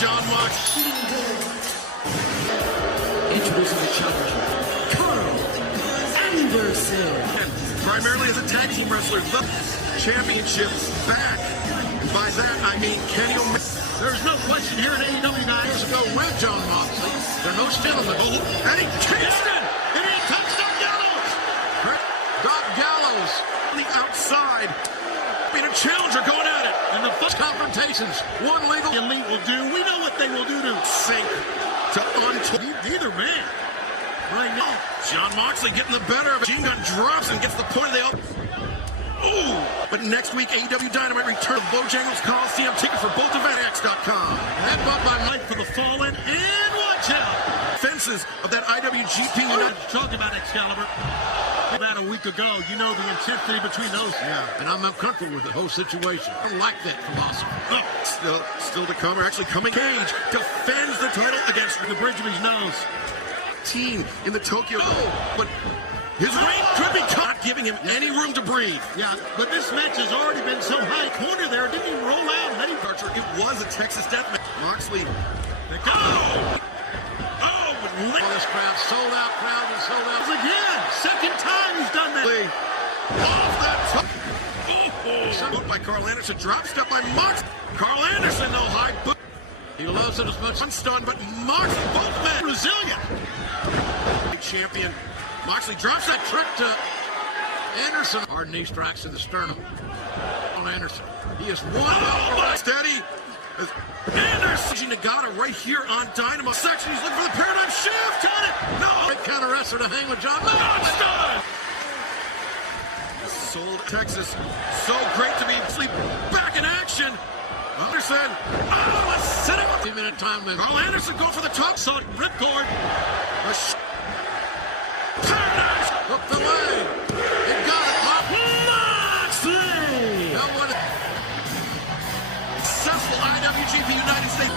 John Mox. Introducing the challenger, Carl Anderson. Primarily as a tag team wrestler, the championship back. And by that, I mean Kenny Omega. There's no question here at AEW 9 Years ago with John Moxley. They're no gentlemen. Oh, and he kissed it! And he touched Doc Gallows! Doc Gallows on the outside. Being a challenger going at it. And the first confrontations. One legal. The Elite will do. We know what they will do to sink to either man. Right now, John Moxley getting the better of it. Machine gun drops and gets the point of the... Ooh! But next week, AEW Dynamite returns Bojangles Coliseum. Ticket for both events, X.com. Headbutt by Mike for the Fallen, and watch out! Fences of that IWGP United. Talking about Excalibur. About a week ago, you know the intensity between those. Yeah, and I'm uncomfortable with the whole situation. I don't like that philosophy. Oh, still to come. Or actually coming. Cage defends the title against the bridge of his nose. Team in the Tokyo. Oh, but his reign could be caught, giving him any room to breathe. Yeah, but this match has already been so high. Corner there, didn't even roll out. Archer, it was a Texas death match. Moxley. This crowd, sold out crowd and sold out again. Second time he's done that. Off that top. Look by Carl Anderson. Drop step by Mox. Carl Anderson, no high boot. He loves it as much. Unstunned, but Mox, both men resilient. Champion. Moxley drops that trick to Anderson. Hard knee strikes to the sternum. On Anderson. He is one steady. Anderson Nagata right here on Dynamo section. He's looking for the paradigm shift. Got it. No. Great counter wrestler to hang with John. Done. Sold Texas. So great to be asleep. Back in action. Anderson. Oh, a sitting 15-minute time limit. Carl Anderson go for the top. Saw ripcord. Paradise. Up the leg. They got it. Moxley. Now what? Successful IWGP United States.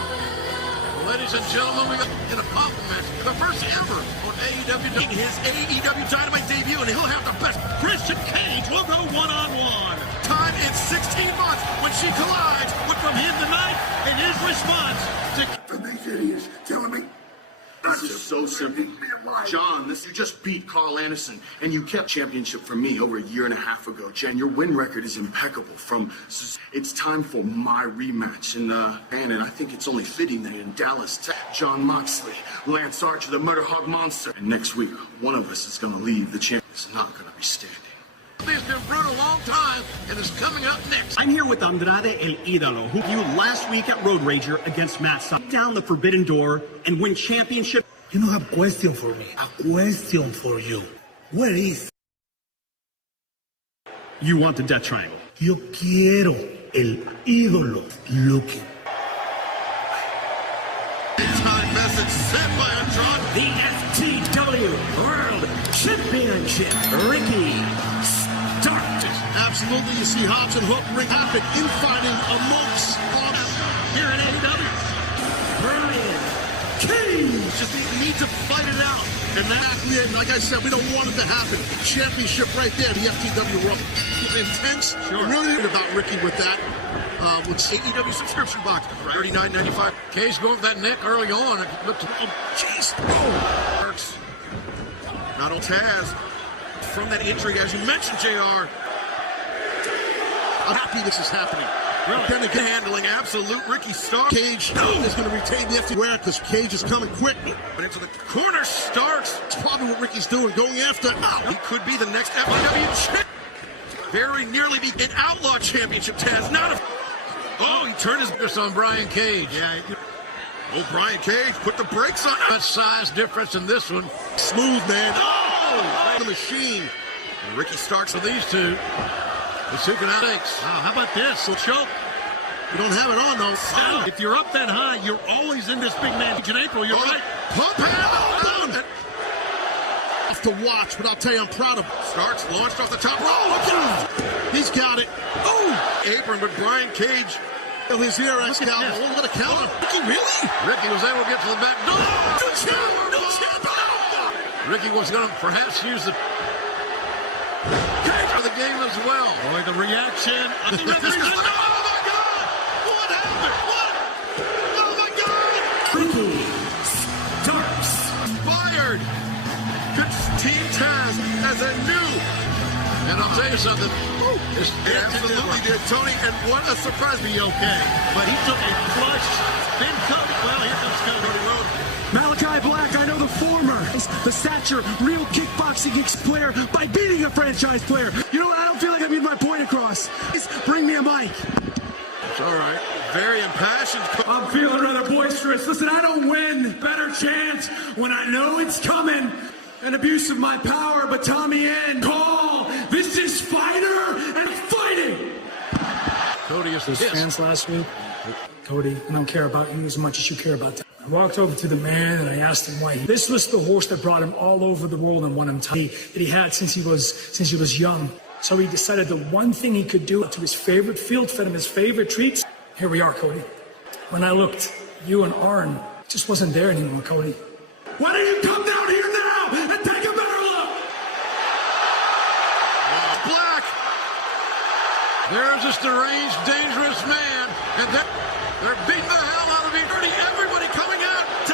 Ladies and gentlemen, we got in a compliment. The first ever on AEW. His AEW Dynamite debut, and he'll have the best. Christian Cage will go one-on-one. Time in 16 months when she collides with from him tonight, and his response to these idiots telling me. This is so simple. John, you just beat Carl Anderson, and you kept championship from me over a year and a half ago. Jen, your win record is impeccable. It's time for my rematch. And I think it's only fitting that in Dallas, John Moxley, Lance Archer, the Murder Hog Monster. And next week, one of us is going to leave. The champion is not going to be standing. It's been brewed a long time, and it's coming up next. I'm here with Andrade El Idolo, who you last week at Road Rager against Matt Sutton. Down the Forbidden Door and win championship. You don't have a question for me. A question for you. Where is? You want the Death Triangle. Yo quiero el ídolo looking. Time message sent by Andrade. The FTW World Championship, Ricky Starks. Absolutely, you see Hobbs and Hook wreak havoc infighting amongst here at AEW. Brian Cage. Just need to fight it out. And that, like I said, we don't want it to happen. Championship right there, the FTW World. Intense. Sure. Really about Ricky with that. With AEW subscription box, $39.95. Cage going with that neck early on. It looked, jeez. Works. Not on Taz. From that injury, as you mentioned, JR. I'm happy this is happening. Really? Then again, handling absolute Ricky Starks. Cage is going to retain the FTW because Cage is coming quick. But into the corner, Starks. It's probably what Ricky's doing, going after. Oh, he could be the next FTW champ. Very nearly be an Outlaw Championship. Taz, not a... Oh, he turned his focus on Brian Cage. Yeah. Oh, Brian Cage put the brakes on. Much size difference in this one. Smooth, man. Oh! The machine. And Ricky Starks with these two. Let's see what thinks. Wow, how about this? A choke. You don't have it on, though. Oh. If you're up that high, you're always in this big man. In April, you're right. Pump handle. Off to watch, but I'll tell you, I'm proud of him. Starks launched off the top rope. He's got it. Oh! Apron, but Brian Cage. His ear, Excalibur. Oh, we got a counter. Ricky, really? Ricky was able to get to the back door. Ricky was going to perhaps use the Cage for the game as well. Boy, the reaction. Oh, my God! What happened? What? Oh, my God! And I'll tell you something. He absolutely did, Tony. And what a surprise. Be okay. But he took a flush, spin cut. Well, here comes Cody Rhodes. Malachi Black, I know the former. The stature, real kickboxing player by beating a franchise player. You know what? I don't feel like I made my point across. Bring me a mic. It's all right. Very impassioned. I'm feeling rather boisterous. Listen, I don't win. Better chance when I know it's coming. An abuse of my power, but Tommy N. Call. This is fighter and fighting. Cody is Those pissed. fans last week, Cody, I don't care about you as much as you care about them. I walked over to the man and I asked him why. This was the horse that brought him all over the world and won him time that he had since he was young. So he decided the one thing he could do to his favorite field, fed him his favorite treats. Here we are, Cody. When I looked, you and Arn just wasn't there anymore, Cody. Why don't you come down here now and take a better look? Black. There's this deranged, dangerous man. And they're beating the hell out of him. Everybody coming out to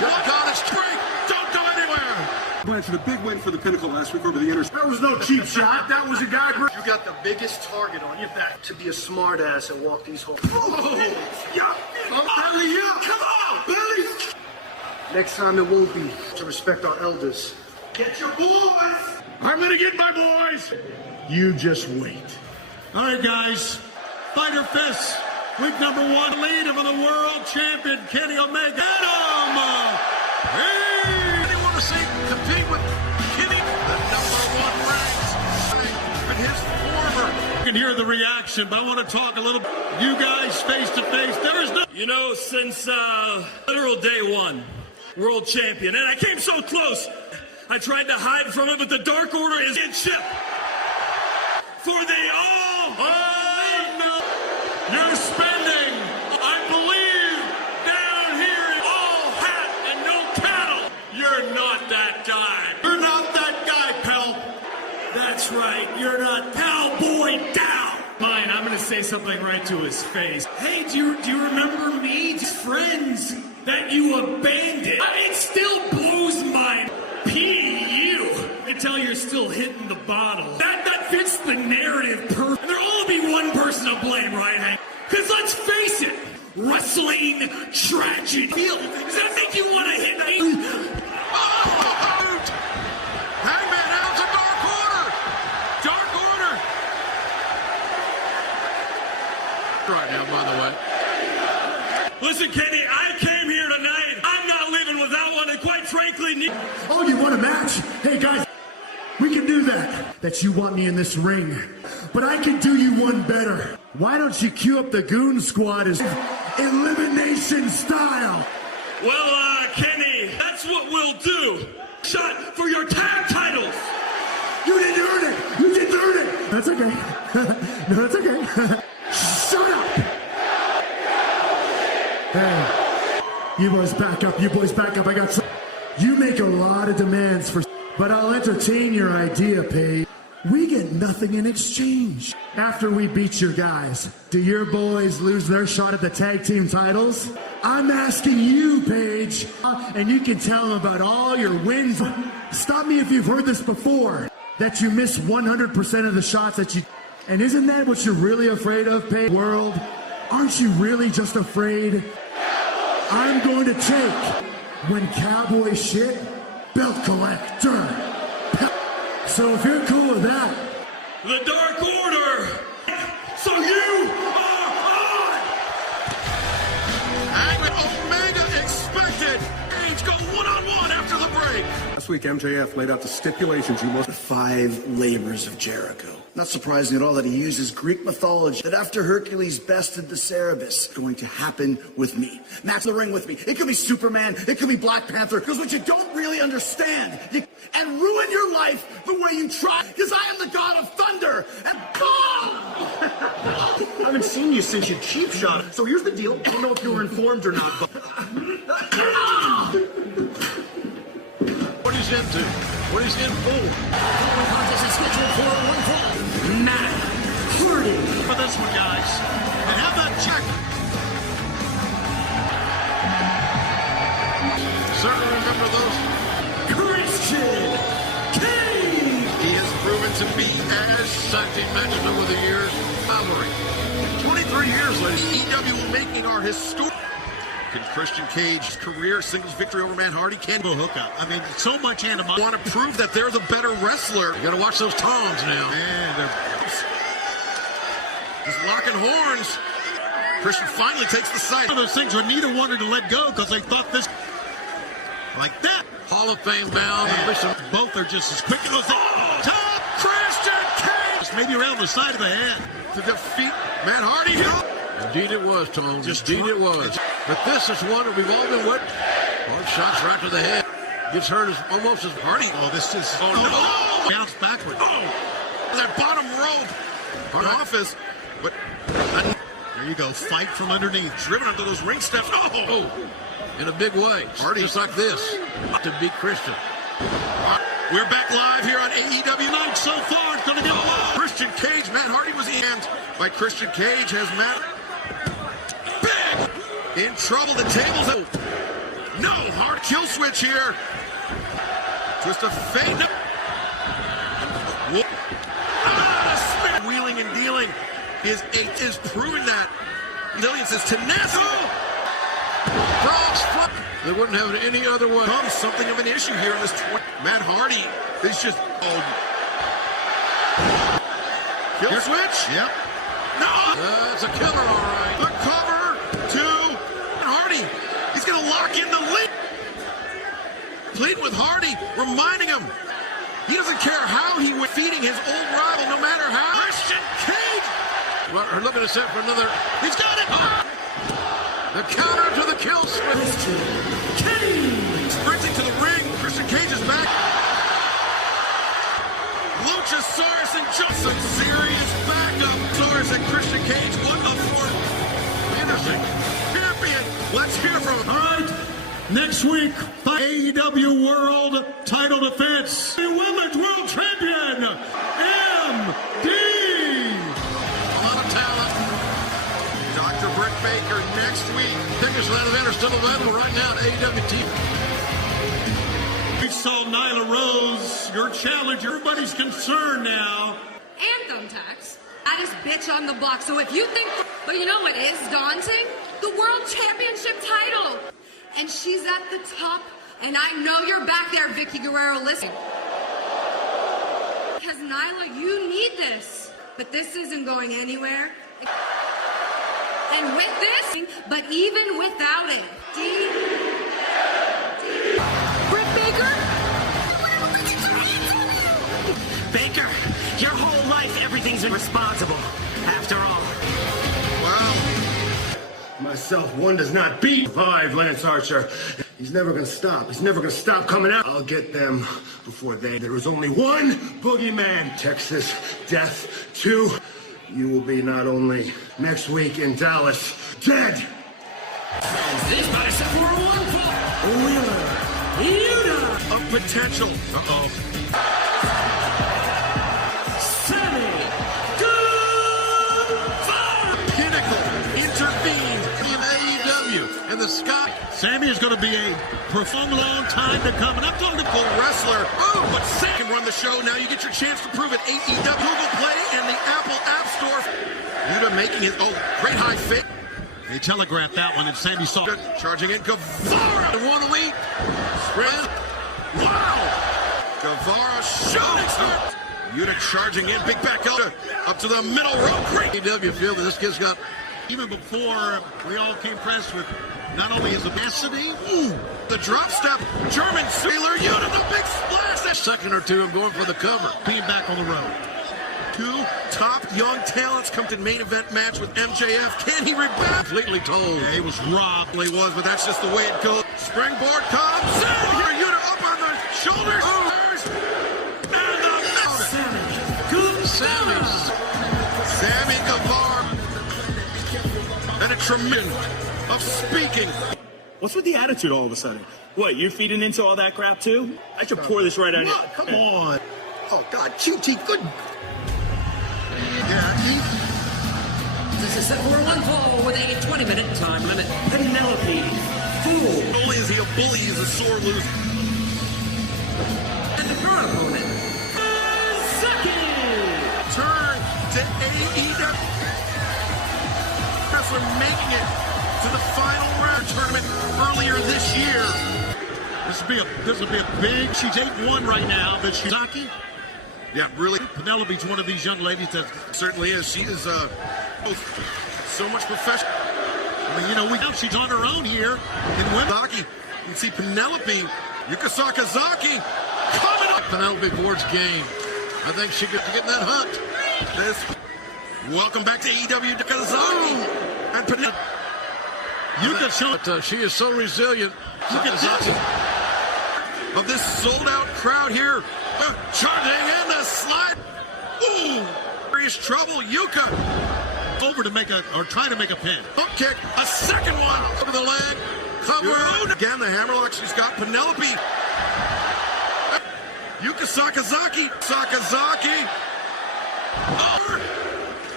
Your God is straight. Don't go anywhere. Blanchard, a big win for the Pinnacle last week over the Inner. That was no cheap shot. That was a guy. You got the biggest target on your back to be a smart ass and walk these halls. Belly up. Come on, Billy. Next time it won't be to respect our elders. Get your boys. I'm going to get my boys. You just wait. All right, guys. Fighter Fest. Week number 1. Lead of the world champion, Kenny Omega. Hey! You want to see compete with Kenny, the #1 ranked, and his former. You can hear the reaction, but I want to talk a little. You guys face to face. There is no. You know, since literal day 1, world champion, and I came so close. I tried to hide from it, but the Dark Order is in ship. For they all know You're spending, I believe, down here in all hat and no cattle. You're not that guy. You're not that guy, pal. That's right. You're not cowboy down. Fine, I'm gonna say something right to his face. Hey, do you remember me? Just friends that you abandoned. It still blows my PU. I can tell you're still hitting the bottle. That fits the narrative perfect. There'll all be one person to blame, right, Hank? Because let's face it, wrestling tragedy. Does that make you want to hit me? Hangman out to Dark Order. Dark Order. Right now, by the way. Listen, Kenny, I came here tonight. I'm not leaving without one, and quite frankly, Oh, you want a match? Hey, guys, we can do that. That you want me in this ring. But I can do you one better. Why don't you cue up the Goon Squad as elimination style? well, Kenny, that's what we'll do. Shot for your tag titles. You didn't earn it. You didn't earn it. That's okay. No, that's okay. Shut up. Hey, you boys back up. You boys back up. I got some. You make a lot of demands for, but I'll entertain your idea, Paige. We get nothing in exchange. After we beat your guys, do your boys lose their shot at the tag team titles? I'm asking you, Paige, and you can tell them about all your wins. Stop me if you've heard this before, that you miss 100% of the shots that you... And isn't that what you're really afraid of, Paige? World, aren't you really just afraid? I'm going to take, when cowboy shit, belt collector. So if you're cool with that, The Dark Order. So you are on. Hangman Omega expected. Page go one-on-one after the break. Last week, MJF laid out the stipulations you must. The 5 labors of Jericho. Not surprising at all that he uses Greek mythology, that after Hercules bested the Cerberus, going to happen with me. Match the ring with me. It could be Superman, it could be Black Panther, because what you don't really understand, and ruin your life the way you try, because I am the god of thunder, and I haven't seen you since you cheap shot. So here's the deal. I don't know if you were informed or not, but... What he's into. What he's in for. contest is scheduled for one fall. Matt Hardy. For this one, guys. And have that check. Certainly remember those. Christian Cage. He has proven to be as such matches over the years. Rivalry. 23 years later, AEW making our historic. Can Christian Cage's career singles victory over Matt Hardy can go hookup? I mean, so much animosity. Want to prove that they're the better wrestler. You got to watch those toms now. Man, they're just locking horns. Christian finally takes the side. One of those things where neither wanted to let go because they thought this like that. Hall of Fame bound. Both are just as quick as those. Top Christian Cage. Maybe around the side of the head to defeat Matt Hardy. Indeed it was, Tone. Indeed it was. But this is one that we've all been with. Hard shots right to the head. Gets hurt almost as Hardy. Oh, this is... Oh, no. Bounce backward. Oh, that bottom rope. Hard office. But... There you go. Fight from underneath. Driven onto those ring steps. Oh, in a big way. Hardy just like this to beat Christian. We're back live here on AEW Night. So far, it's going to get low. Christian Cage. Matt Hardy was in by Christian Cage. Has Matt big in trouble. The tables. No hard kill switch here. Just a fade. Wheeling and dealing. His 8 is proving that. Lillian says tenacity. They wouldn't have it any other way. Something of an issue here in this. Matt Hardy is just kill switch. Yep. No, that's a killer. All right. The cover to Hardy. He's going to lock in the lead. Pleading with Hardy, reminding him he doesn't care how he was feeding his old rival, no matter how. Christian Cage. We're looking to set for another. He's got it. The counter to the kill switch. Cage sprinting to the ring. Christian Cage is back. Luchasaurus and Johnson. Serious backup. Saurus and Christian Cage. What a form. Interesting. Champion. Let's hear from him. All right. Next week, AEW World Title Defense. The Women's World Champion, MD. A lot of talent. Dr. Britt Baker next week. Tickets for that event are still available right now at AEW TV. We saw Nyla Rose, your challenger. Everybody's concerned now. Anthem tax. Baddest bitch on the block. So if you think, but you know what is daunting? The World Championship title. And she's at the top, and I know you're back there, Vicky Guerrero, listening. Because, Nyla, you need this. But this isn't going anywhere. And with this, but even without it, Britt Baker? Baker, your whole life, everything's been responsible, after all. Wow. Myself, one does not beat. 5, Lance Archer. He's never gonna stop. He's never gonna stop coming out. I'll get them before they. There is only one boogeyman. Texas Death 2. You will be not only next week in Dallas, dead. This might set for a 1-fall. Wheeler. Of potential. Uh-oh. In the sky. Sammy is going to be a profound long time to come. And I'm talking to full wrestler. Oh, but Sam can run the show. Now you get your chance to prove it. AEW, Google Play, and the Apple App Store. Yuta making his great high fake. They telegraphed that one, and Sammy saw it. Charging in Guevara. One elite. Spread. Wow. Guevara shooting. Yuta charging in. Big back up to the middle rope. Great. AEW feel that this kid's got. Even before we all came impressed with not only his capacity, the drop step, German Sailor Yuta, the big splash. That second or two, I'm going for the cover. Being back on the road. 2 top young talents come to main event match with MJF. Can he rebound? Completely told. Yeah, he was robbed. He was, but that's just the way it goes. Springboard comes. Yuta up on the shoulders. And the Sammy Guevara. And a tremendous of speaking. What's with the attitude all of a sudden? What, you're feeding into all that crap too? I should pour this right out. Come on. Oh, God, QT, good. Yeah, Keith. This is set for a 1-fall with a 20-minute time limit. Penelope, fool. Not only is he a bully, he's a sore loser. And her opponent, Saki. wrestler making it to the final round tournament earlier this year. This will be a big. She's 8-1 right now, but Zaki. Yeah, really. Penelope's one of these young ladies that Certainly is. She is so much professional. I mean, we know she's on her own here in women. Zaki, you can see Penelope, Yuka Sakazaki coming up. Penelope Ford's game. I think she could get in that hunt. Welcome back to AEW Sakazaki. And Penelope. Yuka showing. But she is so resilient. Sakazaki. Of this sold-out crowd here. Charging and the slide. Ooh, serious trouble. Yuka over to trying to make a pin. Hook kick, a second one over the leg. Cover. Again, the hammerlock. She's got Penelope. Yuka Sakazaki. Sakazaki. Over.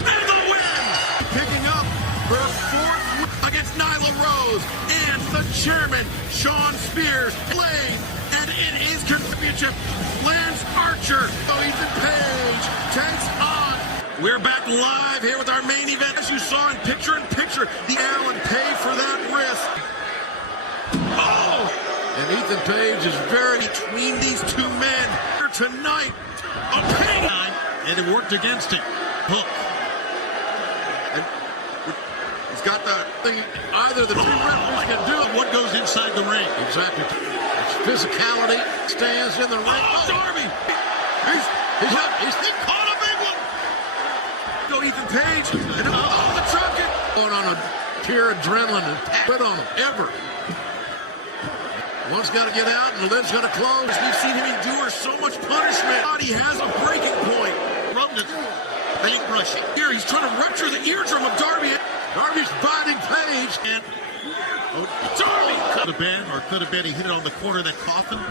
And the win. Picking up her fourth against Nyla Rose and the chairman, Sean Spears. Played. And it is championship. Lance Archer. Ethan Page takes on. We're back live here with our main event. As you saw in picture, the Allen paid for that risk. Oh! And Ethan Page is very between these two men here tonight. A pain. And it worked against him. Hook. And he's got the thing. Either the two referees can do it. What goes inside the ring? Exactly. Physicality stands in the ring. Oh, Darby! He's caught a big one. Go Ethan Page and the drop kick. Going on a pure adrenaline and put on him ever. One's got to get out and the lid's got to close. We've seen him endure so much punishment. He has a breaking point. Rubbed it. Paint brushing. Here he's trying to rupture the eardrum of Darby. Darby's biting Page and. Oh, Darby could have been he hit it on the corner of that coffin.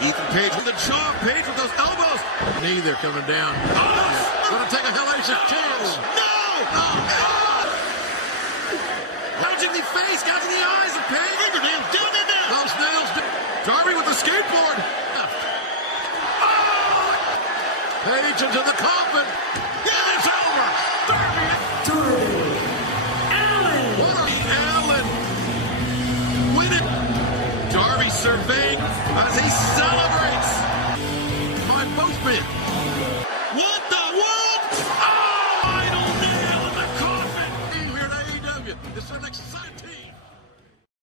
Ethan Page with the jaw, Page with those elbows. Knee there coming down. Gonna take a hellacious chance. No! Gouging the face, gouging the eyes of Page. Fingernails down and down. Those nails. Darby with the skateboard. Oh! Page into the coffin. Yeah, it's over. Darby. Darby surveying as he celebrates by both men.